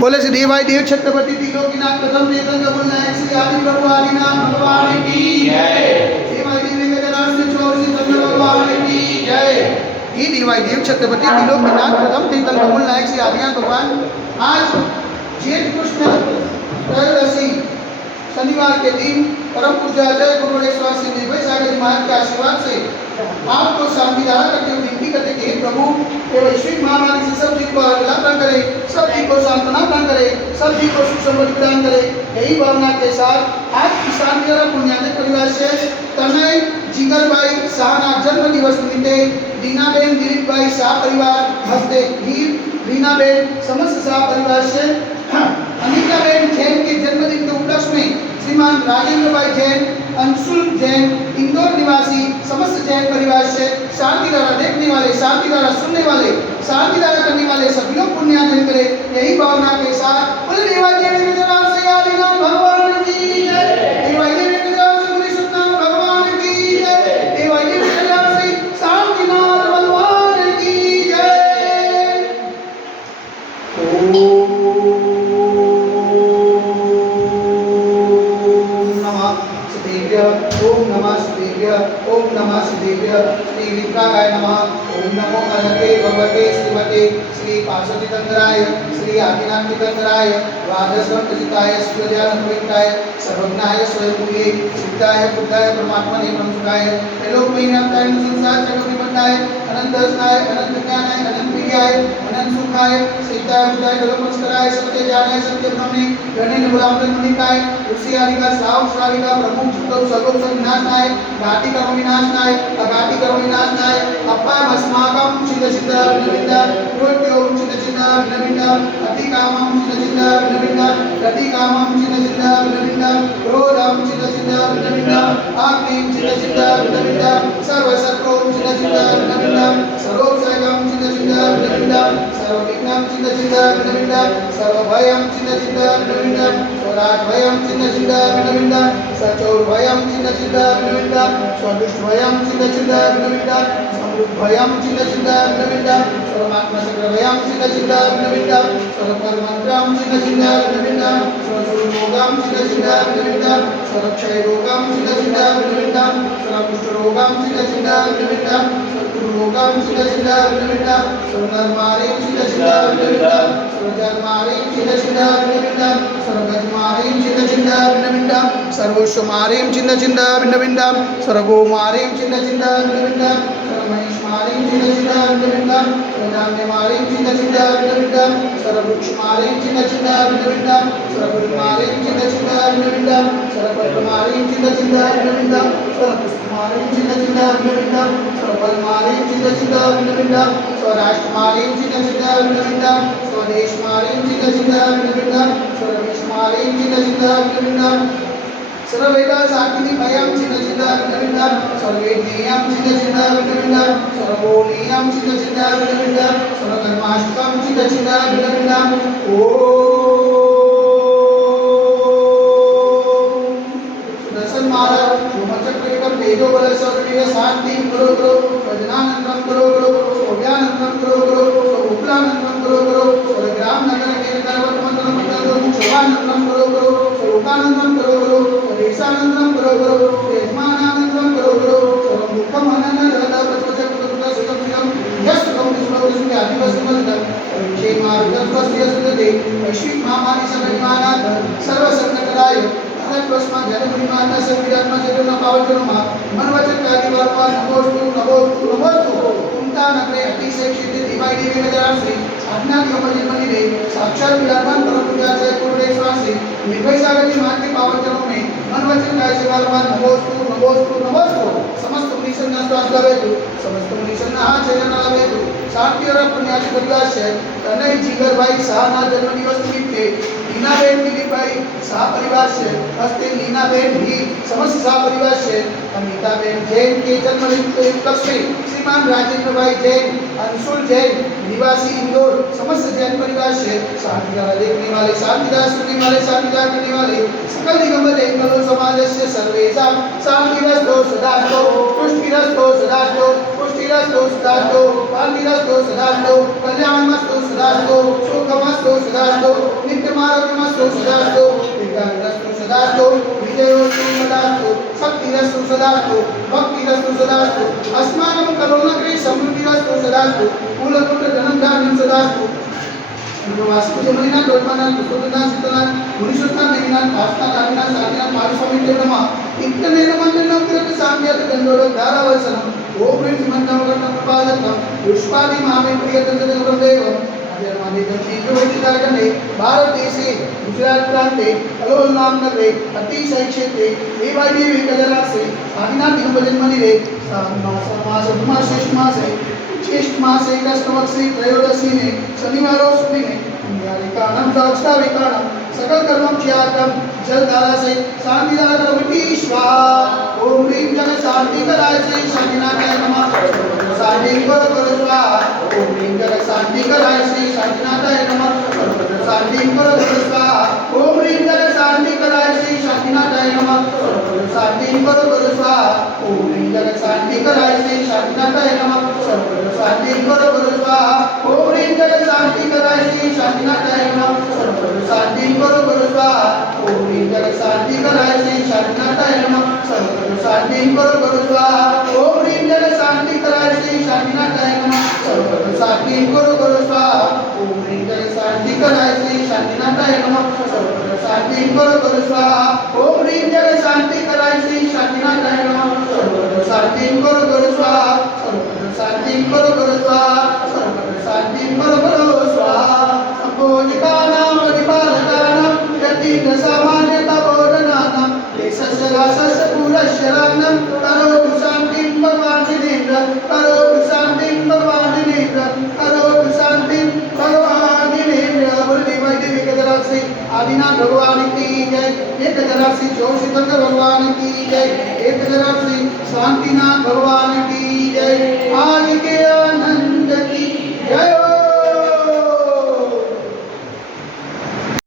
बोले श्री देवाई देव छत्रपति त्रिलोकीनाथ प्रथम वेतन नायक श्री आदि प्रभु आदिनाथ भगवान की जय। देवाई देव वेदनाथ से चौर से चंद्र भगवान की जय। ये देवाई देव छत्रपति त्रिलोकीनाथ प्रथम तीर्थंकर नायक श्री आदिनाथ भगवान आज जेठ कृष्ण त्रयोदशी शनिवार के दिन परम पूज्य जय गुरुदेव श्री निर्भय सागर जी महाराज के आशीर्वाद से आपको शांति धारा करते हुए विनती करते कि हे प्रभु ये वैश्विक महामारी से सब जी को अगला प्रदान करे, सब जी को सांत्वना प्रदान करे, सब जी को सुख समृद्धि प्रदान करे। यही भावना के साथ आज किसान मेरा पुण्यानक परिवार से तनय जिगर भाई शाहना जन्म दिवस निमित्ते दीनाबेन दिलीप भाई शाह परिवार हस्ते हीर रीनाबेन समस्त शाह परिवार से अनिताबेन जैन के जन्मदिन के उपलक्ष्य में श्रीमान राजेंद्र भाई जैन अंशुल जैन इंदौर निवासी समस्त जैन परिवार से शांति धारा देखने वाले, शांति धारा सुनने वाले, शांति धारा करने वाले सभी लोग पुण्यार्जन करें। यही भावना के साथ बोले देवाई देवी के नाम से आदिनाथ भगवान की जय। देवाई देवी के नाम से बोले सतनाम भगवान की जय। देवाई देवी के नाम से शांतिनाथ भगवान की जय। ओम नमः शिवाय, ओम नमः शिवाय। श्री विद्रागाय नमः। ओम नमो नमस्ते भगवते श्रीमते श्री पार्वती तंत्राय श्री आदिनाथ तंत्राय द्वादशवर्तजिताय सूर्यानंदविताय सर्वज्ञाय स्वयंभूये सिद्धाय बुद्धाय परमात्मने ब्रह्मसुखाय त्रिलोकमयनाथाय संसार जगन्निबंधाय अनंतस्नाय अनंत ज्ञानाय अनंत विद्याय अनंत सुखाय सिद्धाय बुद्धाय लोकमस्कराय सत्य ज्ञानाय सत्य ब्रह्मणे गणेन ब्राह्मण मुनिकाय ऋषि आदिका श्रावक श्राविका प्रमुख सुतौ सर्वों सब विनाशनाय घाटी कर्म विनाशनाय अघाटी कर्म विनाशनाय अपाय अस्माकं चित्त चित्त विनविंदा रोट्यों चित्त चित्त विनविंदा अति कामं चित्त चित्त विनविंदा रति कामं चित्त चित्त विनविंदा क्रोधं चित्त चित्त विनविंदा आग्नेयं चित्त चित्त विनविंदा सर्वशत्रुं चित्त चित्त विनविंदा सर्वोपसर्गं चित्त चित्त विनविंदा सर्वविघ्नं चित्त चित्त विनविंदा सर्वभयं चित्त चित्त विनविंदा स्वराज्भयं चित्त चित्त विनविंदा सचौर्भयं चित्त चित्त विनविंदा स्वदुष्टभयं चित्त चित्त विनविंदा समृद्धभयं चित्त चित्त विनविंदा सर्वात्मसर्गभयं चित्त चित्त विनविंदा सर्वपरमन्त्रं चित्त चित्त विनविंदा सर्वरोगं चित्त चित्त विनविंदा सर्वक्षयरोगं चित्त चित्त विनविंदा सर्वकुष्ठरोगं चित्त चित्त विनविंदा सर्वरोगं चित्त चित्त विनविंदा सर्वनर्मारिं चित्त चित्त विनविंदा सर्वजन्मारिं चित्त चित्त विनविंदा सर्वगजमारिं चित्त चित्त विनविंदा सर्वोषमारिं चित्त चित्त विनविंदा सर्वगोमारिं चित्त चित्त विनविंदा सर्वमहिष्मारिं चित्त चित्त विनविंदा सर्वधान्यमारिं चित्त चित्त विनविंदा सर्ववृक्षमारिं चित्त चित्त विनविंदा सर्वपुष्पमारिं चित्त चित्त विनविंदा सर्वपत्रमारिं चित्त चित्त विनविंदा सर्वपुष्पमारिं चित्त चित्त विनविंदा सर्वफलमारिं चित्त चित्त विनविंदा स्वराष्ट्रमारिं चित्त चित्त विनविंदा स्वदेशमारिं चित्त चित्त विनविंदा सर्वविश्वमारिं चित्त चित्त विनविंदा सर्ववेदा साक्षिणी भयं चित्त चित्त विनविंदा सर्ववेद्यं चित्त चित्त विनविंदा सर्वोनियं चित्त चित्त विनविंदा सर्वकर्माष्टकं चित्त चित्त विनविंदा दर्शन महाराज चक्र पर तेजो बल सर्ववीर शांति करो करो वजनानंदम करो करो सोव्यानंदम करो करो उपलानंदम करो करो ग्राम नगर के नगर मंत्र मंत्र शिवानंदम करो करो लोकानंदम करो करो देशानंदम करो करो यजमानानंदम करो करो सर्वमुखम अनंत रदा प्रचोदक प्रचोदक सुतम सुतम यस्तम विष्णु आदिवसमदम जे मार्गस्वस्य सुदते वैश्विक महामारी संकटमानात् सर्व संकटराय भारतवर्षमा जनमुनिमाता संविधानमा जगन्ना पावनजनमा मनवचन कार्य वर्मा नमोस्तु नमोस्तु नमोस्तु उमता नगरे अतिशय क्षेत्र दिवाई देवी नजर श्री अज्ञात योग जन्मनि साक्षात विराजमान परम पूज्य गुरुदेव स्वामी निर्भय सागर जी महाराज के पावनजनों में मनवचन कार्य से वर्मा नमोस्तु नमोस्तु नमोस्तु समस्त मुनिसन नास्तास लवेतु समस्त मुनिसन हाथ चरण लवेतु शांति और पुण्याति परिवार से तनय जिगर भाई शाहना जन्म दिवस निमित्ते लीनाबेन दिलीप भाई शाह परिवार से हस्ते लीनाबेन भी समस्त शाह परिवार से अनिताबेन जैन के जन्मदिन के उपलक्ष्य में श्रीमान राजेंद्र भाई जैन अंशुल जैन निवासी इंदौर समस्त जैन परिवार से शांतिधारा देखने वाले, शांतिधारा सुनने वाले, शांतिधारा करने वाले सकल दिगंबर जैन कलो समाज से सर्वेशा शांतिरस्तो सदास्तो पुष्टिरस्तो सदास्तो पुष्टिरस्तो सदास्तो शांतिरस्तो सदास्तो कल्याणमस्तु सदास्तो सुखमस्तु सदास्तु नित्यमारोग्यमस्तु सदास्तु दीर्घायुरस्तु सदास्तु विजयोस्तु सदास्तु शक्तिरस्तु सदास्तु भक्तिरस्तु सदास्तु अस्माकं करुणाग्रे समृद्धिरस्तु सदास्तु मूलपुत्र धनं धान्यं सदास्तु वास्तु जमलिना दोर्पना दुसुदना सितना मुनिशुतना देविना पास्ता दाविना साधिना पारिस्वामी देवनमा इतने नमन नमकृत साम्यत गंधोर धारावसनम ओम ह्रीं श्रीमन्तं वक्रतं प्रपादकं पुष्पादि मामे प्रियतंत्र देव आदिर्मादि दक्षिण वैदिकागणे भारत देशे गुजरात प्रांते अलोल नाम नगरे अतिशय क्षेत्रे देवादेवी कजरासे आदिना दिनभजन मंदिरे मास श्रेष्ठ मासे ज्येष्ठ मासे कष्टवक्षे त्रयोदशी ने शनिवारों सुदी ने कानम साक्षता विकानम सकल कर्मम चियातम जल धारा से शांति धारा करवटी स्वाहा ओम ह्रीं जग शांति कराय से शांतिनाथाय नमः शांति कर स्वाहा ओम ह्रीं जग शांति कराय से शांतिनाथाय नमः शांति कर स्वाहा ओम ह्रीं जग शांति कराय से शांतिनाथाय नमः शांति कर स्वाहा ओम ह्रीं जग शांति कराय से शांतिनाथाय नमः शांति कर स्वाहा ओम ह्रीं जग शांति कराय से शांतिनाथाय नमः शांति कर स्वाहा ओम ह्रीं जग शांति कराय से शांतिनाथाय नमः शांति कर स्वाहा ओम ह्रीं जग शांति कराय से शांतिनाथाय नमः शांति कर स्वाहा ओम ह्रीं जग शांति कराय से शांतिनाथाय नमः शांति कर स्वाहा ओम ह्रीं जग शांति कराय से शांतिनाथाय नमः शांति कर स्वाहा शांति कर स्वाहा शांति कर स्वाहा संपूजितानां प्रतिपादकानां यतीन्द्र सामान्यता बोधनानां देशस्य रासस्य पुरश्चराणां करोतु शान्तिं भगवान् जिनेन्द्र करोतु शान्तिं भगवान् जिनेन्द्र करोतु शान्तिं भगवान् जिनेन्द्र गुरुदेव देवी कदरासी आदिनाथ भगवान की जय एक कदरासी जोशीतंकर भगवान की जय एक कदरासी शांतिनाथ भगवान की